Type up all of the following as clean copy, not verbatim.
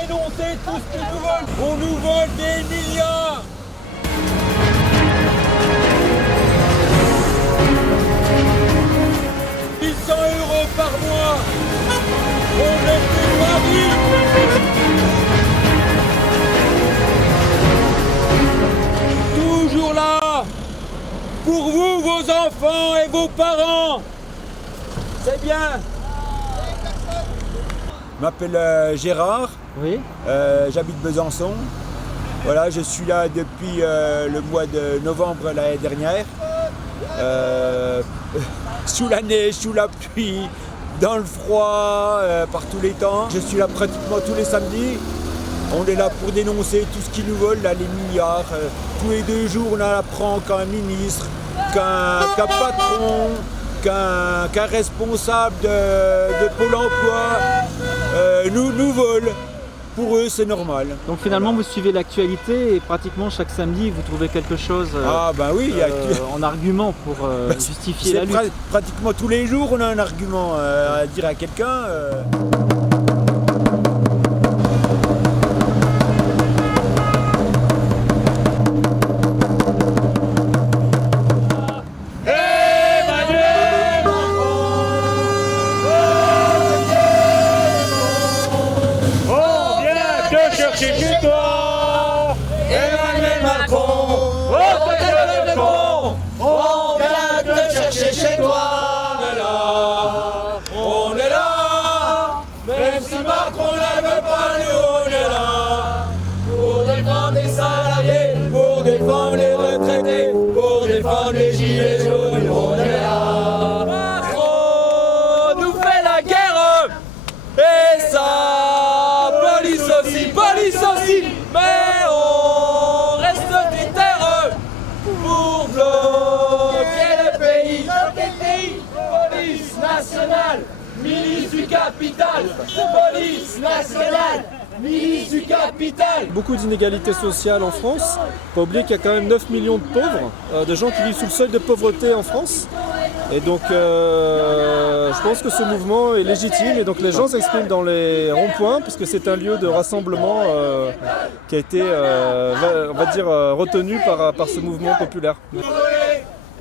dénoncer tout ce qu'ils nous volent. On nous vole des milliards. €100 par mois. On est plus Paris. Toujours là. Pour vous, vos enfants et vos parents. C'est bien. Je m'appelle Gérard. Oui. J'habite Besançon. Voilà, je suis là depuis le mois de novembre l'année dernière. Sous la neige, sous la pluie, dans le froid, par tous les temps. Je suis là pratiquement tous les samedis. On est là pour dénoncer tout ce qu'ils nous volent, là, les milliards. Tous les 2 jours, on en apprend qu'un ministre, qu'un patron, qu'un responsable de Pôle emploi nous vole. Pour eux, c'est normal. Donc finalement, vous suivez l'actualité et pratiquement chaque samedi, vous trouvez quelque chose oui, en argument pour justifier la lutte. Pratiquement tous les jours, on a un argument à dire à quelqu'un. Chez toi, Emmanuel Macron, oh peut-être le con, on vient te chercher chez toi, on est là, même si Macron ne veut pas, nous on est là, pour défendre les salariés, pour défendre les retraités, pour défendre les gilets jaunes, on est là. Macron nous fait la guerre, et ça, police aussi, mais on reste des terres pour bloquer le pays. Police nationale, milice du capital. Police nationale, milice du capital. Beaucoup d'inégalités sociales en France. Faut pas oublier qu'il y a quand même 9 millions de pauvres, de gens qui vivent sous le seuil de pauvreté en France. Et donc je pense que ce mouvement est légitime et donc les gens s'expriment dans les ronds-points puisque c'est un lieu de rassemblement qui a été, on va dire, retenu par ce mouvement populaire.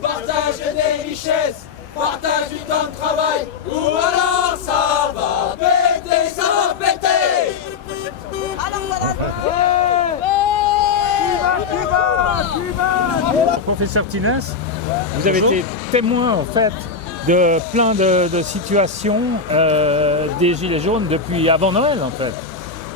Partage des richesses, partage du temps de travail, ou alors ça va péter, ça va péter. Professeur Tinès, vous avez été témoin en fait de plein de situations des Gilets jaunes depuis avant Noël en fait.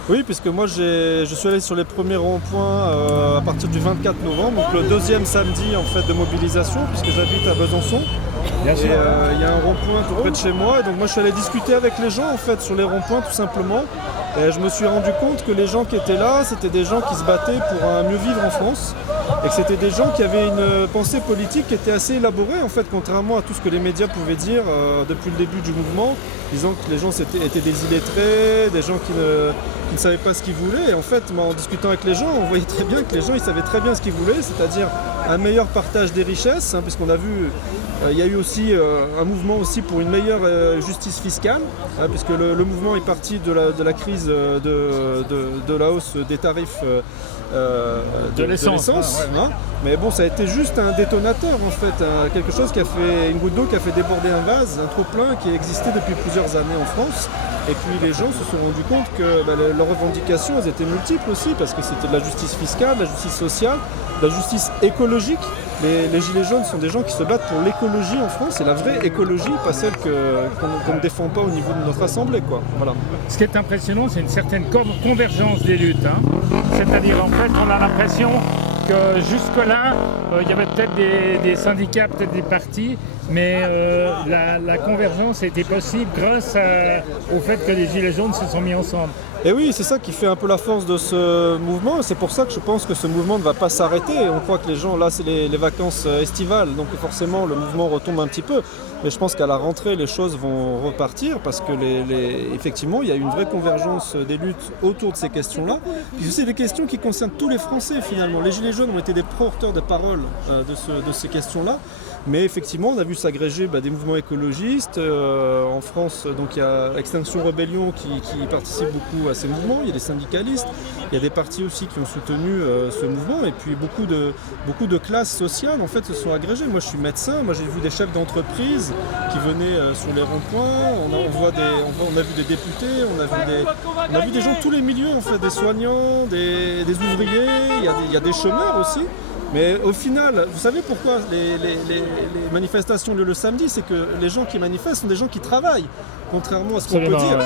Oui, puisque moi je suis allé sur les premiers ronds-points à partir du 24 novembre, donc le 2e samedi en fait de mobilisation, puisque j'habite à Besançon. Bien sûr. Il y a un rond-point tout près de chez moi, et donc moi je suis allé discuter avec les gens en fait sur les ronds-points tout simplement. Et je me suis rendu compte que les gens qui étaient là, c'était des gens qui se battaient pour un mieux vivre en France, et que c'était des gens qui avaient une pensée politique qui était assez élaborée en fait, contrairement à tout ce que les médias pouvaient dire depuis le début du mouvement, disant que les gens étaient des illettrés, des gens qui ne savaient pas ce qu'ils voulaient. Et en fait, moi, en discutant avec les gens, on voyait très bien que les gens ils savaient très bien ce qu'ils voulaient, c'est-à-dire un meilleur partage des richesses, puisqu'on a vu, il y a eu aussi un mouvement aussi pour une meilleure justice fiscale, puisque le mouvement est parti de la crise de la hausse des tarifs de l'essence. Mais bon, ça a été juste un détonateur en fait, quelque chose qui a fait une goutte d'eau qui a fait déborder un vase, un trop-plein qui existait depuis plusieurs années en France. Et puis les gens se sont rendus compte que leurs revendications elles étaient multiples aussi, parce que c'était de la justice fiscale, de la justice sociale, de la justice écologique. Les Gilets jaunes sont des gens qui se battent pour l'écologie en France, et la vraie écologie, pas celle qu'on ne défend pas au niveau de notre assemblée, quoi. Voilà. Ce qui est impressionnant, c'est une certaine convergence des luttes. C'est-à-dire, en fait, on a l'impression que jusque-là, il y avait peut-être des syndicats, peut-être des partis, mais la convergence a été possible grâce au fait que les Gilets jaunes se sont mis ensemble. Et oui, c'est ça qui fait un peu la force de ce mouvement. C'est pour ça que je pense que ce mouvement ne va pas s'arrêter. On croit que les gens, là, c'est les vacances estivales, donc forcément le mouvement retombe un petit peu. Mais je pense qu'à la rentrée, les choses vont repartir parce que effectivement, il y a une vraie convergence des luttes autour de ces questions-là. Puis c'est des questions qui concernent tous les Français finalement. Les Gilets jaunes ont été des porteurs de parole de ces questions-là. Mais effectivement, on a vu plus agrégé des mouvements écologistes. En France, donc il y a Extinction Rebellion qui participe beaucoup à ces mouvements. Il y a des syndicalistes, il y a des partis aussi qui ont soutenu ce mouvement. Et puis beaucoup de classes sociales en fait se sont agrégées. Moi, je suis médecin. Moi, j'ai vu des chefs d'entreprise qui venaient sur les ronds-points. On a vu des députés. On a vu des gens de tous les milieux en fait, des soignants, des ouvriers. Il y a des chômeurs aussi. Mais au final, vous savez pourquoi les manifestations le samedi, c'est que les gens qui manifestent sont des gens qui travaillent, contrairement à ce qu'on peut dire.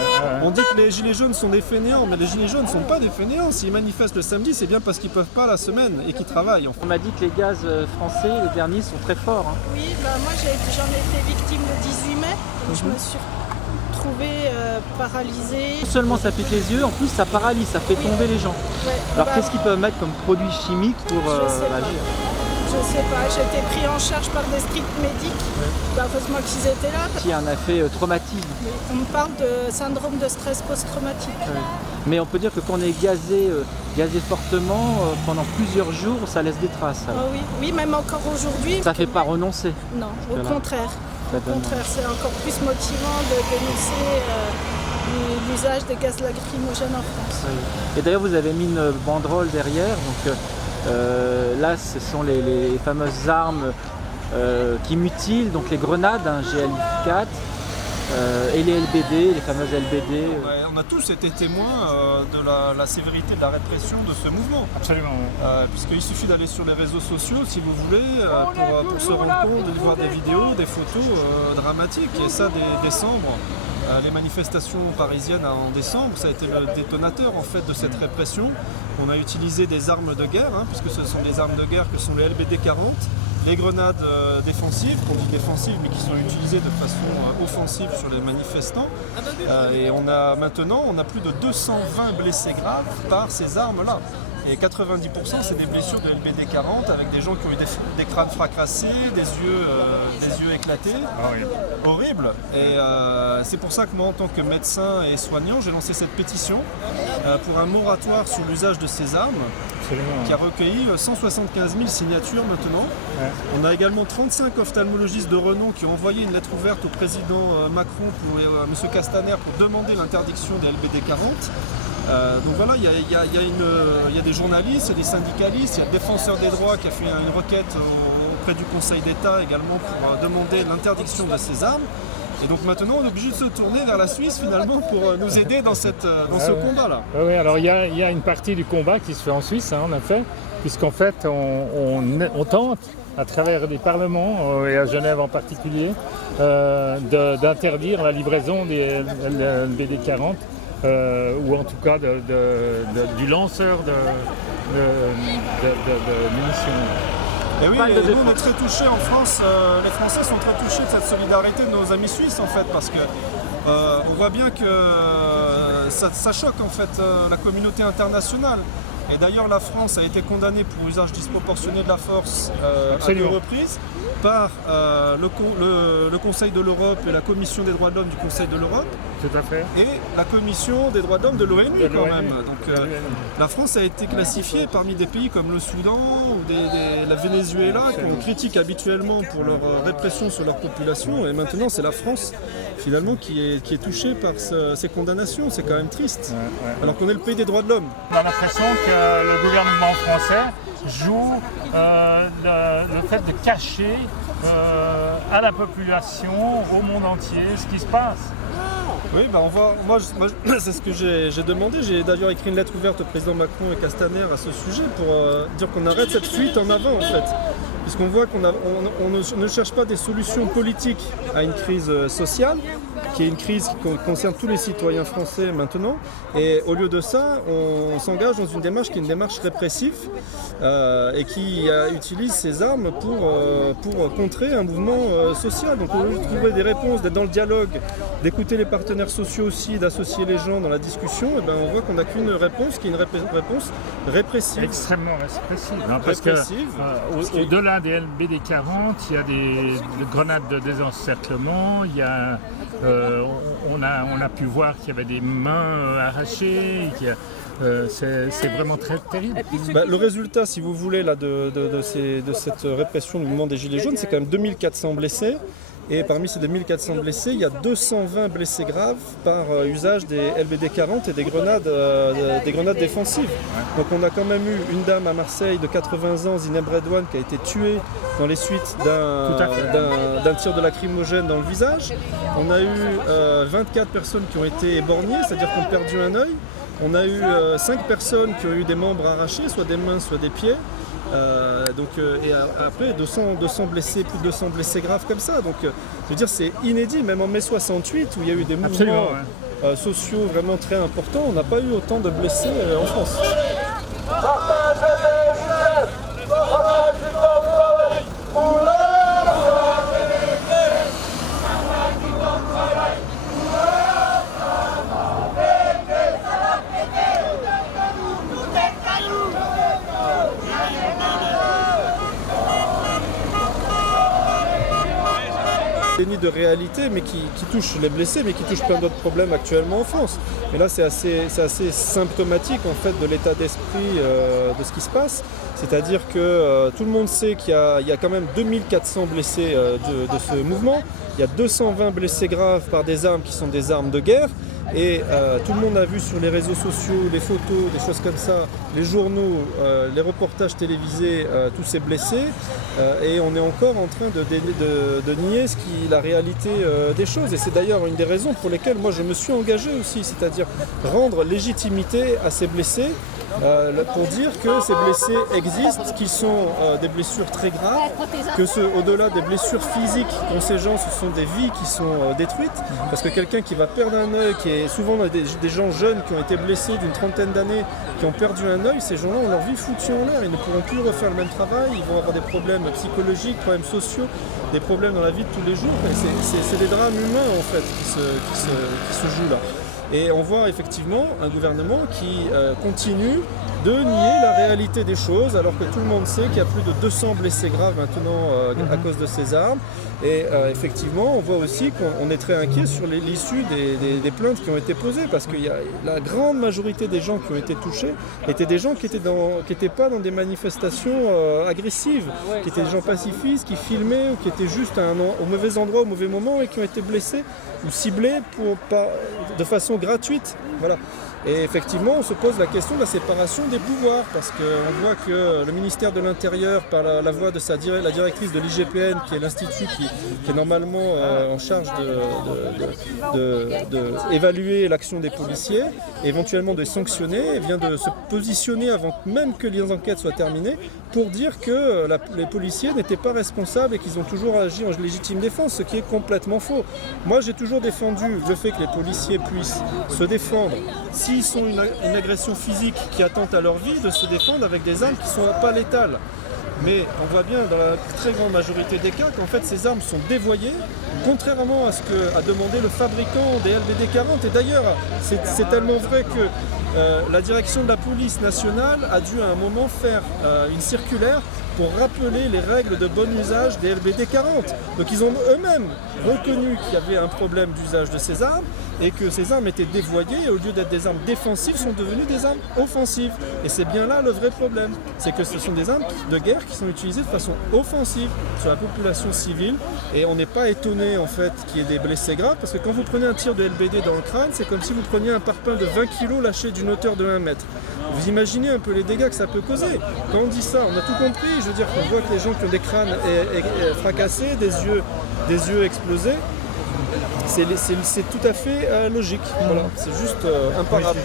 On dit que les gilets jaunes sont des fainéants, mais les gilets jaunes ne sont pas des fainéants. S'ils manifestent le samedi, c'est bien parce qu'ils ne peuvent pas la semaine et qu'ils travaillent. On m'a dit que les gaz français, les derniers, sont très forts. Hein. Oui, moi j'en ai été victime le 18 mai, donc je me suis retrouvée paralysée. Non seulement ça pique les yeux, en plus ça paralyse, ça fait tomber les gens. Ouais, Alors qu'est-ce qu'ils peuvent mettre comme produit chimique pour agir? Je sais pas, j'ai été pris en charge par des stricts médics. Heureusement qu'ils étaient là. Il y a un effet traumatisme. On me parle de syndrome de stress post-traumatique. Mais on peut dire que quand on est gazé fortement, pendant plusieurs jours, ça laisse des traces. Oh oui, même encore aujourd'hui. Ça ne fait pas renoncer. Non, au contraire. Au contraire, c'est encore plus motivant de dénoncer l'usage des gaz lacrymogènes en France. Oui. Et d'ailleurs, vous avez mis une banderole derrière. Donc, là, ce sont les fameuses armes qui mutilent, donc les grenades, GL4 et les LBD, les fameuses LBD. Ouais, on a tous été témoins de la sévérité de la répression de ce mouvement. Absolument. Puisqu'il suffit d'aller sur les réseaux sociaux, si vous voulez, pour se rendre compte, de voir des vidéos, des photos dramatiques. Et ça, dès décembre, les manifestations parisiennes en décembre, ça a été le détonateur en fait de cette répression. On a utilisé des armes de guerre, puisque ce sont des armes de guerre que sont les LBD 40. Les grenades défensives, qu'on dit défensives, mais qui sont utilisées de façon offensive sur les manifestants. Et maintenant, on a plus de 220 blessés graves par ces armes-là. Et 90% c'est des blessures de LBD 40 avec des gens qui ont eu des crânes fracassés, des yeux éclatés. Ah oui. Horrible. Et c'est pour ça que moi en tant que médecin et soignant, j'ai lancé cette pétition pour un moratoire sur l'usage de ces armes. Absolument. Qui a recueilli 175 000 signatures maintenant. Ouais. On a également 35 ophtalmologistes de renom qui ont envoyé une lettre ouverte au président Macron pour M. Castaner pour demander l'interdiction des LBD 40. Donc voilà, il y a des journalistes, il y a des syndicalistes, il y a le défenseur des droits qui a fait une requête auprès du Conseil d'État également pour demander l'interdiction de ces armes. Et donc maintenant on est obligé de se tourner vers la Suisse finalement pour nous aider dans ce combat-là. Oui, alors il y a une partie du combat qui se fait en Suisse, en effet, puisqu'en fait on tente à travers des parlements, et à Genève en particulier, d'interdire la livraison des LBD 40. Ou en tout cas du lanceur de munitions. Et oui, nous on est très touchés en France, les Français sont très touchés de cette solidarité de nos amis suisses en fait, parce que on voit bien que ça choque en fait la communauté internationale. Et d'ailleurs la France a été condamnée pour usage disproportionné de la force à 2 reprises par le Conseil de l'Europe et la Commission des droits de l'homme du Conseil de l'Europe. Tout à fait. Et la Commission des droits de l'homme de l'ONU quand même. Donc la France a été classifiée parmi des pays comme le Soudan ou la Venezuela qu'on critique habituellement pour leur répression sur leur population. Et maintenant c'est la France finalement qui est touchée par ces condamnations. C'est quand même triste. Alors qu'on est le pays des droits de l'homme. On a l'impression que le gouvernement français joue le fait de cacher à la population, au monde entier, ce qui se passe. Oui, moi c'est ce que j'ai demandé. J'ai d'ailleurs écrit une lettre ouverte au président Macron et Castaner à ce sujet pour dire qu'on arrête cette fuite en avant en fait. Puisqu'on voit qu'on ne cherche pas des solutions politiques à une crise sociale, qui est une crise qui concerne tous les citoyens français maintenant. Et au lieu de ça, on s'engage dans une démarche qui est une démarche répressive et qui utilise ces armes pour contrer un mouvement social. Donc au lieu de trouver des réponses, d'être dans le dialogue, d'écouter les partenaires sociaux aussi, d'associer les gens dans la discussion, et on voit qu'on n'a qu'une réponse qui est une réponse répressive. Extrêmement répressive. Non, parce que au-delà au-delà des LBD 40, il y a des grenades de désencerclement, il y a, on a pu voir qu'il y avait des mains arrachées, c'est vraiment très terrible. Le résultat, si vous voulez, là, de cette répression du mouvement des Gilets jaunes, c'est quand même 2400 blessés. Et parmi ces 2400 blessés, il y a 220 blessés graves par usage des LBD 40 et des grenades défensives. Donc on a quand même eu une dame à Marseille de 80 ans, Zineb Redouane, qui a été tuée dans les suites d'un tir de lacrymogène dans le visage. On a eu 24 personnes qui ont été éborgnées, c'est-à-dire qui ont perdu un œil. On a eu 5 personnes qui ont eu des membres arrachés, soit des mains, soit des pieds. Et après 200 blessés, plus de 200 blessés graves comme ça. Donc je veux dire, c'est inédit, même en mai 68 où il y a eu des mouvements sociaux vraiment très importants, on n'a pas eu autant de blessés en France. Déni de réalité, mais qui touche les blessés, mais qui touche plein d'autres problèmes actuellement en France. Et là, c'est assez symptomatique en fait de l'état d'esprit de ce qui se passe. C'est-à-dire que tout le monde sait qu'il y a quand même 2400 blessés de ce mouvement. Il y a 220 blessés graves par des armes qui sont des armes de guerre. Et tout le monde a vu sur les réseaux sociaux, les photos, des choses comme ça, les journaux, les reportages télévisés, tous ces blessés. Et on est encore en train de nier la réalité des choses. Et c'est d'ailleurs une des raisons pour lesquelles moi je me suis engagé aussi, c'est-à-dire rendre légitimité à ces blessés, pour dire que ces blessés existent, qu'ils sont des blessures très graves, que au-delà des blessures physiques qu'ont ces gens, ce sont des vies qui sont détruites, parce que quelqu'un qui va perdre un œil, qui est souvent des gens jeunes qui ont été blessés d'une trentaine d'années, qui ont perdu un œil, ces gens-là ont leur vie foutue en l'air, ils ne pourront plus refaire le même travail, ils vont avoir des problèmes psychologiques, problèmes sociaux, des problèmes dans la vie de tous les jours, et c'est des drames humains en fait qui se jouent là. Et on voit effectivement un gouvernement qui continue de nier la réalité des choses, alors que tout le monde sait qu'il y a plus de 200 blessés graves maintenant à cause de ces armes. Et effectivement, on voit aussi qu'on est très inquiet sur l'issue des plaintes qui ont été posées, parce que la grande majorité des gens qui ont été touchés étaient des gens qui étaient pas dans des manifestations agressives, qui étaient des gens pacifistes, qui filmaient, ou qui étaient juste au mauvais endroit, au mauvais moment, et qui ont été blessés ou ciblés de façon gratuite. Voilà. Et effectivement, on se pose la question de la séparation des pouvoirs, parce qu'on voit que le ministère de l'Intérieur, par la voix de la directrice de l'IGPN, qui est l'institut qui est normalement en charge d'évaluer l'action des policiers, et éventuellement de les sanctionner, vient de se positionner avant même que les enquêtes soient terminées, pour dire que les policiers n'étaient pas responsables et qu'ils ont toujours agi en légitime défense, ce qui est complètement faux. Moi, j'ai toujours défendu le fait que les policiers puissent se défendre s'ils sont une agression physique qui attente à leur vie, de se défendre avec des armes qui ne sont pas létales. Mais on voit bien dans la très grande majorité des cas qu'en fait ces armes sont dévoyées, contrairement à ce qu'a demandé le fabricant des LBD 40. Et d'ailleurs, c'est tellement vrai que la direction de la police nationale a dû à un moment faire une circulaire pour rappeler les règles de bon usage des LBD 40. Donc ils ont eux-mêmes reconnu qu'il y avait un problème d'usage de ces armes et que ces armes étaient dévoyées et au lieu d'être des armes défensives sont devenues des armes offensives. Et c'est bien là le vrai problème, c'est que ce sont des armes de guerre qui sont utilisées de façon offensive sur la population civile et on n'est pas étonné en fait qu'il y ait des blessés graves parce que quand vous prenez un tir de LBD dans le crâne, c'est comme si vous preniez un parpaing de 20 kg lâché d'une hauteur de 1 mètre. Vous imaginez un peu les dégâts que ça peut causer. Quand on dit ça, on a tout compris. Je veux dire qu'on voit que les gens qui ont des crânes fracassés, des yeux explosés, c'est tout à fait logique. Voilà, c'est juste imparable.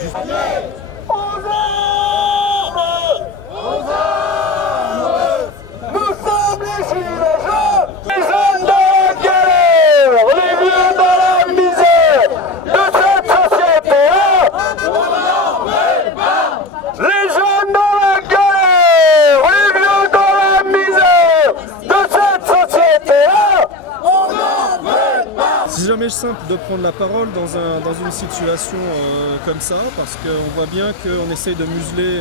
est-ce simple de prendre la parole dans une situation comme ça, parce qu'on voit bien qu'on essaye de museler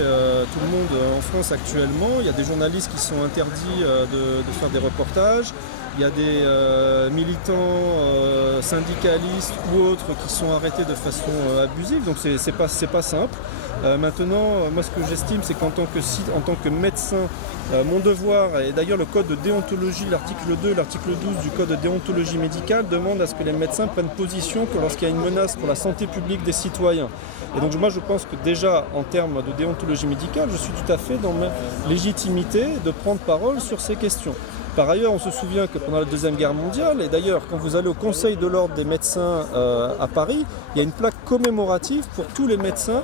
tout le monde en France actuellement. Il y a des journalistes qui sont interdits de faire des reportages. Il y a des militants syndicalistes ou autres qui sont arrêtés de façon abusive, donc c'est pas simple. Maintenant, moi ce que j'estime, c'est qu'en tant que médecin, mon devoir, et d'ailleurs le code de déontologie, l'article 2, l'article 12 du code de déontologie médicale demande à ce que les médecins prennent position que lorsqu'il y a une menace pour la santé publique des citoyens. Et donc moi je pense que déjà en termes de déontologie médicale, je suis tout à fait dans ma légitimité de prendre parole sur ces questions. Par ailleurs, on se souvient que pendant la Deuxième Guerre mondiale, et d'ailleurs quand vous allez au Conseil de l'Ordre des médecins à Paris, il y a une plaque commémorative pour tous les médecins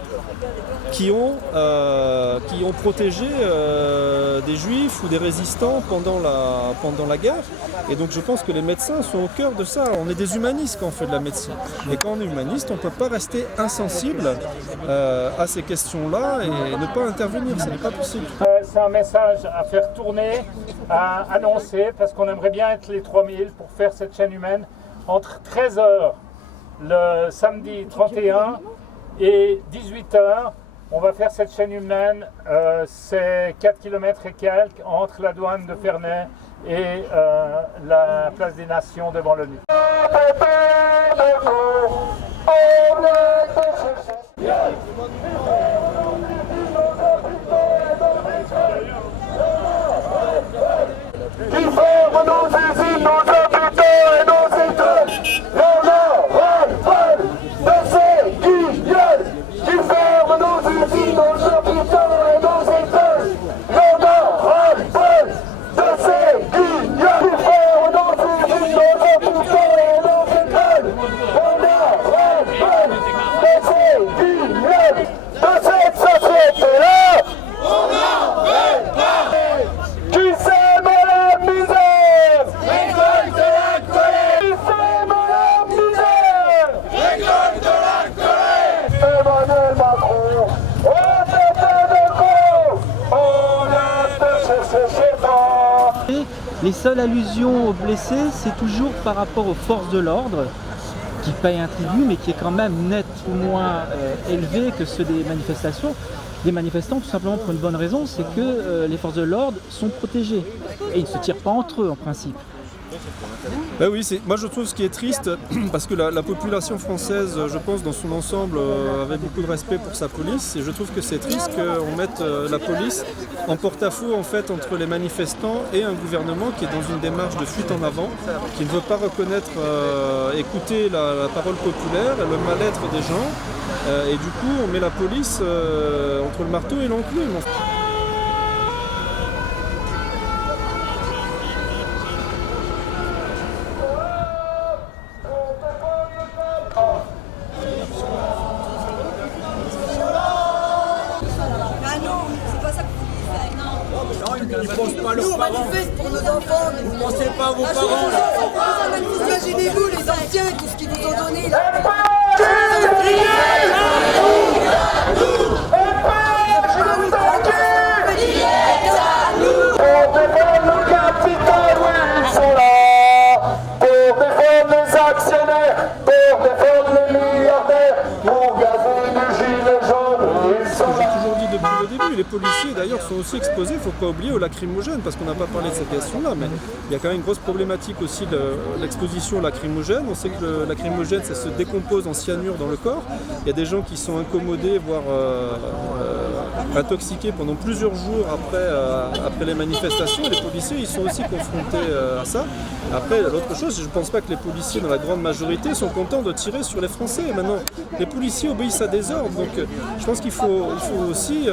qui ont protégé des juifs ou des résistants pendant la guerre. Et donc je pense que les médecins sont au cœur de ça. On est des humanistes quand on fait de la médecine. Et quand on est humaniste, on ne peut pas rester insensible à ces questions-là et ne pas intervenir. Ce n'est pas possible. C'est un message à faire tourner, à annoncer, parce qu'on aimerait bien être les 3000 pour faire cette chaîne humaine entre 13h le samedi 31 et 18h. On va faire cette chaîne humaine, c'est 4 km et quelques entre la douane de Ferney et la place des Nations devant l'ONU. Qui ferme nos usines, nos hôpitaux et nos écoles. Y'en a ras-le-bol de ces guignols. Qui ferme nos usines, nos hôpitaux et nos écoles. Y'en a ras-le-bol de ces guignols. Qui ferme nos usines, nos hôpitaux et nos écoles. Y'en a ras-le-bol de ces guignols. De cette société-là, on n'en veut pas. Qui sème la misère récolte la colère. Qui sème la misère récolte la colère. Emmanuel Macron, au tête de con, on a de ses bras. Et les seules allusions aux blessés, c'est toujours par rapport aux forces de l'ordre, qui payent un tribut, mais qui est quand même net ou moins élevé que ceux des manifestations. Des manifestants, tout simplement pour une bonne raison, c'est que les forces de l'ordre sont protégées. Et ils ne se tirent pas entre eux, en principe. Ben oui, moi je trouve ce qui est triste, parce que la population française, je pense, dans son ensemble, avait beaucoup de respect pour sa police, et je trouve que c'est triste qu'on mette la police en porte-à-faux en fait entre les manifestants et un gouvernement qui est dans une démarche de fuite en avant, qui ne veut pas reconnaître, écouter la parole populaire, le mal-être des gens, et du coup on met la police entre le marteau et l'enclume. Ils pensent pas à leurs Nous, on parents. manifeste pour nos enfants. Vous pensez pas à vos parents là. Imaginez-vous les anciens, tout ce qu'ils nous ont donné là. Pour défendre nos capitales, oui, ils sont là. Pour défendre les actionnaires, pour défendre les milliardaires, pour gazer les gilets jaunes, ils sont J'ai là. toujours dit depuis le début, les policiers d'ailleurs sont aussi exposés, il ne faut pas oublier, aux lacrymogènes, parce qu'on n'a pas parlé de cette question-là, mais il y a quand même une grosse problématique aussi de l'exposition aux lacrymogènes. On sait que le lacrymogène, ça se décompose en cyanure dans le corps. Il y a des gens qui sont incommodés, voire intoxiqués pendant plusieurs jours après les manifestations. Et les policiers, ils sont aussi confrontés à ça. Après, l'autre chose, je ne pense pas que les policiers, dans la grande majorité, sont contents de tirer sur les Français. Et maintenant, les policiers obéissent à des ordres, donc je pense qu'il faut aussi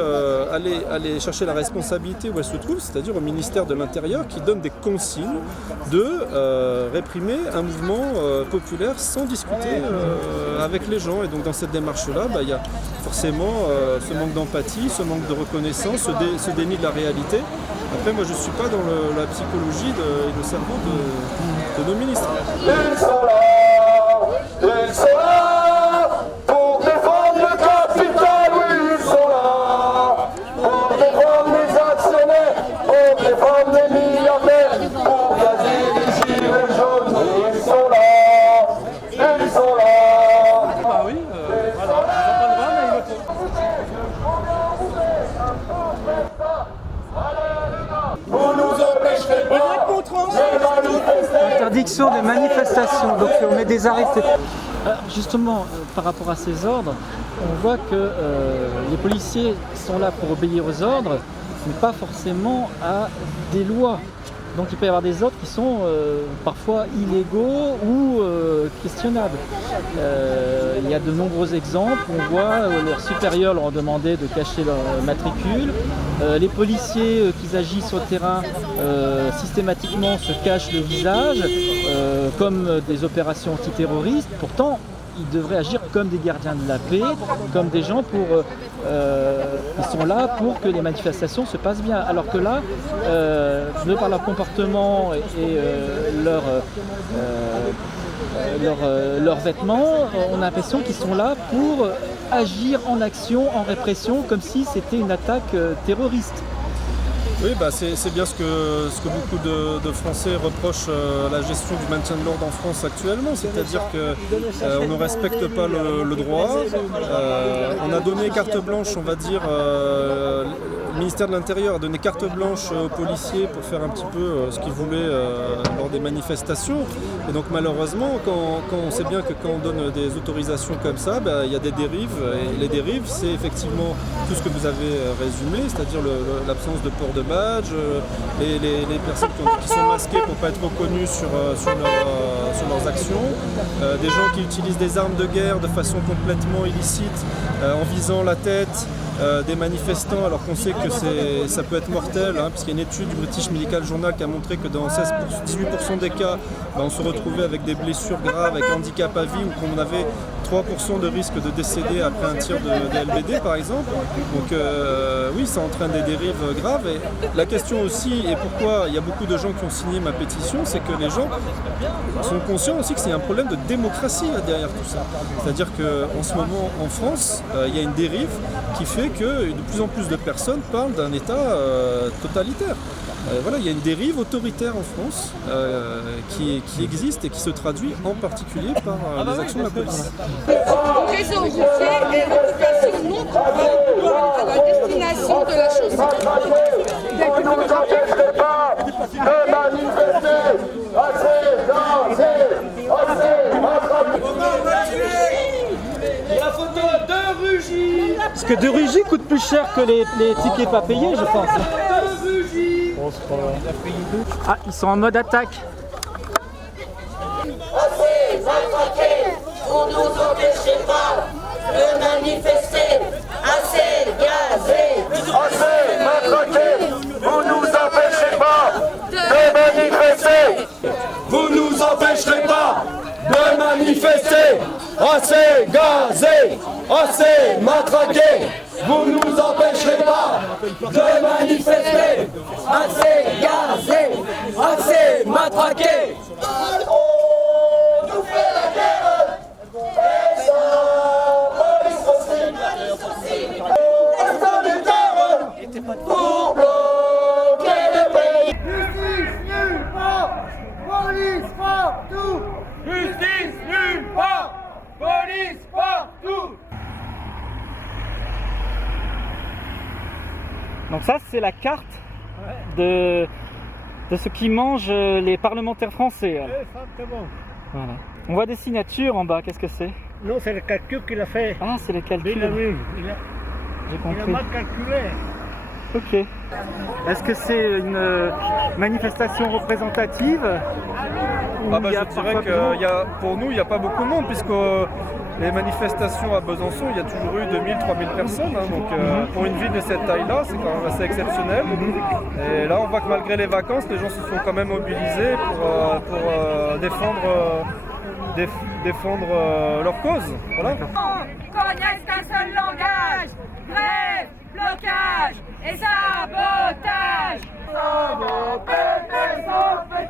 aller chercher la responsabilité où elle se trouve, c'est-à-dire au ministère de l'Intérieur qui donne des consignes de réprimer un mouvement populaire sans discuter avec les gens. Et donc dans cette démarche-là, il y a forcément ce manque d'empathie, ce manque de reconnaissance, ce déni de la réalité. Après, moi je ne suis pas dans la psychologie et le cerveau de nos ministres. Ils sont là, ils sont là, pour défendre le capital, oui, ils sont là, pour défendre les actionnaires, pour défendre les milliardaires, pour gazer les gilets jaunes, ils sont là, Interdiction des manifestations, donc on met des arrêtés. Alors justement, par rapport à ces ordres, on voit que les policiers sont là pour obéir aux ordres, mais pas forcément à des lois. Donc il peut y avoir des ordres qui sont parfois illégaux ou questionnables. Il y a de nombreux exemples. On voit leurs supérieurs leur ont demandé de cacher leur matricule. Les policiers qui agissent sur le terrain systématiquement se cachent le visage, comme des opérations antiterroristes. Pourtant, ils devraient agir comme des gardiens de la paix, comme des gens ils sont là pour que les manifestations se passent bien. Alors que là, de par leur comportement et leurs vêtements, on a l'impression qu'ils sont là pour agir en action, en répression, comme si c'était une attaque terroriste. Oui, c'est bien ce que beaucoup de Français reprochent à la gestion du maintien de l'ordre en France actuellement, c'est-à-dire qu'on ne respecte pas le droit. On a donné carte blanche, on va dire, le ministère de l'Intérieur a donné carte blanche aux policiers pour faire un petit peu ce qu'ils voulaient lors des manifestations. Et donc malheureusement, quand on sait bien que quand on donne des autorisations comme ça, il y a des dérives. Et les dérives, c'est effectivement tout ce que vous avez résumé, c'est-à-dire l'absence de port de badge, les personnes qui sont masquées pour ne pas être reconnues sur leurs actions, des gens qui utilisent des armes de guerre de façon complètement illicite en visant la tête des manifestants alors qu'on sait que ça peut être mortel, puisqu'il y a une étude du British Medical Journal qui a montré que dans 18% des cas, on se retrouvait avec des blessures graves, avec handicap à vie, ou qu'on avait 3% de risque de décéder après un tir de LBD par exemple. Donc oui, ça entraîne des dérives graves. Et la question aussi, et pourquoi il y a beaucoup de gens qui ont signé ma pétition, c'est que les gens sont conscients aussi que c'est un problème de démocratie derrière tout ça. C'est-à-dire qu'en ce moment en France, il y a une dérive qui fait que de plus en plus de personnes parlent d'un État totalitaire. Voilà, il y a une dérive autoritaire en France qui existe et qui se traduit en particulier par les actions de la police. Réseau routier et occupation non contrôlée à la destination de la chaussée. Vous ne nous empêcherez pas de manifester. La photo de Rugy. Parce que de Rugy coûte plus cher que les tickets pas payés, je pense. Ah, ils sont en mode attaque. Assez matraqués, vous ne nous empêcherez pas de manifester. Assez gazés, Assez matraqués, vous nous empêcherez pas de manifester. Vous nous empêcherez pas de manifester. Assez gazés, assez matraqués, vous nous empêcherez pas de manifester. Assez gazés, assez matraqués. On nous fait la guerre. Et sans police aussi. Instant d'État pour bloquer le pays. Justice nulle part, police partout. Justice nulle part, police partout. Donc ça, c'est la carte de ce qui mangent les parlementaires français. Exactement. Voilà. On voit des signatures en bas, qu'est-ce que c'est? Non, c'est le calcul qu'il a fait. Ah, c'est les calculs. J'ai Il a compris. mal calculé. Ok. Est-ce que c'est une manifestation représentative? Ou il y a Je dirais parfois que pour nous, il n'y a pas beaucoup de monde, puisque les manifestations à Besançon, il y a toujours eu 2000-3000 personnes. Donc pour une ville de cette taille-là, c'est quand même assez exceptionnel. Et là, on voit que malgré les vacances, les gens se sont quand même mobilisés pour défendre leur cause. Voilà. Quand il n'y a qu'un seul langage, grève, blocage et sabotage. Sabotage et